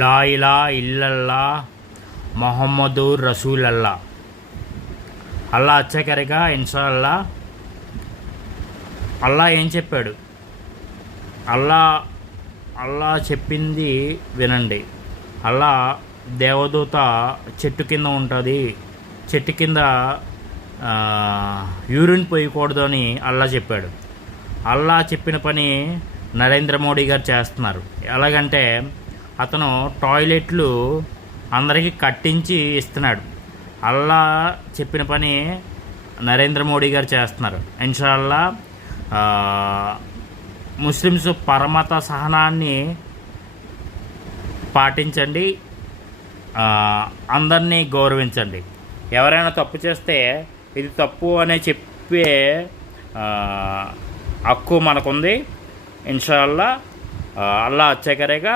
లా ఇలా ఇల్లల్లా మొహమ్మదూర్ రసూలల్లా. అల్లా అచ్చకరిగా ఇన్షాల్లా. అల్లా ఏం చెప్పాడు? అల్లా అల్లా చెప్పింది వినండి. అల్లా దేవదూత చెట్టు కింద ఉంటుంది, చెట్టు కింద యూరిన్ పోయకూడదు అని అల్లా చెప్పాడు. అల్లా చెప్పిన పని నరేంద్ర మోడీ గారు చేస్తున్నారు. ఎలాగంటే అతను టాయిలెట్లు అందరికీ కట్టించి ఇస్తున్నాడు. అల్లా చెప్పిన పని నరేంద్ర మోడీ గారు చేస్తున్నారు. ఇన్షాల్లా ముస్లిమ్స్ పరమత సహనాన్ని పాటించండి, అందరినీ గౌరవించండి. ఎవరైనా తప్పు చేస్తే ఇది తప్పు అనే చెప్పే హక్కు మనకుంది. ఇన్షాల్లా అల్లా అచ్చా కరేగా.